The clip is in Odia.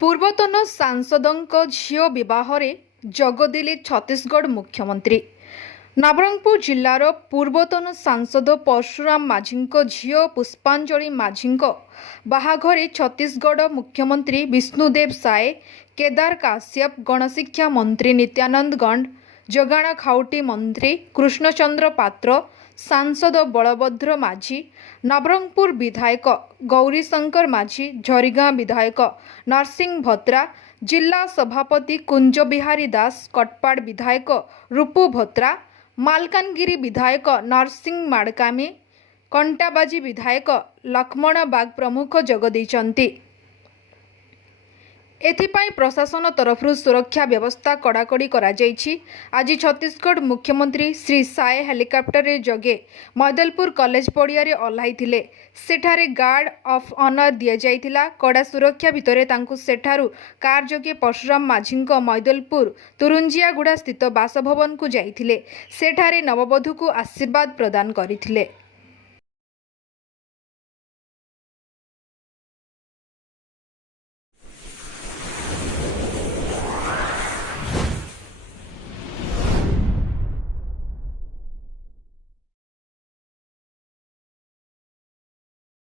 ପୂର୍ବତନ ସାଂସଦଙ୍କ ଝିଅ ବିବାହରେ ଯୋଗଦେଲେ ଛତିଶଗଡ଼ ମୁଖ୍ୟମନ୍ତ୍ରୀ। ନବରଙ୍ଗପୁର ଜିଲ୍ଲାର ପୂର୍ବତନ ସାଂସଦ ପରଶୁରାମ ମାଝୀଙ୍କ ଝିଅ ପୁଷ୍ପାଞ୍ଜଳି ମାଝୀଙ୍କ ବାହାଘରେ ଛତିଶଗଡ଼ ମୁଖ୍ୟମନ୍ତ୍ରୀ ବିଷ୍ଣୁଦେବ ସାଏ, କେଦାର କାଶ୍ୟପ, ଗଣଶିକ୍ଷା ମନ୍ତ୍ରୀ ନିତ୍ୟାନନ୍ଦ ଗଣ୍ଡ, ଯୋଗାଣ ଖାଉଟି ମନ୍ତ୍ରୀ କୃଷ୍ଣଚନ୍ଦ୍ର ପାତ୍ର, ସାଂସଦ ବଳଭଦ୍ର ମାଝୀ, ନବରଙ୍ଗପୁର ବିଧାୟକ ଗୌରୀଶଙ୍କର ମାଝୀ, ଝରିଗାଁ ବିଧାୟକ ନରସିଂହ ଭତ୍ରା, ଜିଲ୍ଲା ସଭାପତି କୁଞ୍ଜ ବିହାରୀ ଦାସ, କଟପାଡ଼ ବିଧାୟକ ରୂପୁ ଭତ୍ରା, ମାଲକାନଗିରି ବିଧାୟକ ନରସିଂହ ମାଡକାମୀ, କଣ୍ଟାବାଜି ବିଧାୟକ ଲକ୍ଷ୍ମଣ ବାଗ ପ୍ରମୁଖ ଯୋଗ ଦେଇଛନ୍ତି। ଏଥିପାଇଁ ପ୍ରଶାସନ ତରଫରୁ ସୁରକ୍ଷା ବ୍ୟବସ୍ଥା କଡ଼ାକଡ଼ି କରାଯାଇଛି। ଆଜି ଛତିଶଗଡ଼ ମୁଖ୍ୟମନ୍ତ୍ରୀ ଶ୍ରୀ ସାଏ ହେଲିକପ୍ଟରରେ ଯୋଗେ ମୈଦଲପୁର କଲେଜ ପଡ଼ିଆରେ ଓହ୍ଲାଇଥିଲେ। ସେଠାରେ ଗାର୍ଡ ଅଫ୍ ଅନର ଦିଆଯାଇଥିଲା। କଡ଼ା ସୁରକ୍ଷା ଭିତରେ ତାଙ୍କୁ ସେଠାରୁ କାର୍ ଯୋଗେ ପରଶୁରାମ ମାଝୀଙ୍କ ମୈଦଲପୁର ତୁରୁଞ୍ଜିଆଗୁଡ଼ା ସ୍ଥିତ ବାସଭବନକୁ ଯାଇଥିଲେ। ସେଠାରେ ନବବଧୂକୁ ଆଶୀର୍ବାଦ ପ୍ରଦାନ କରିଥିଲେ।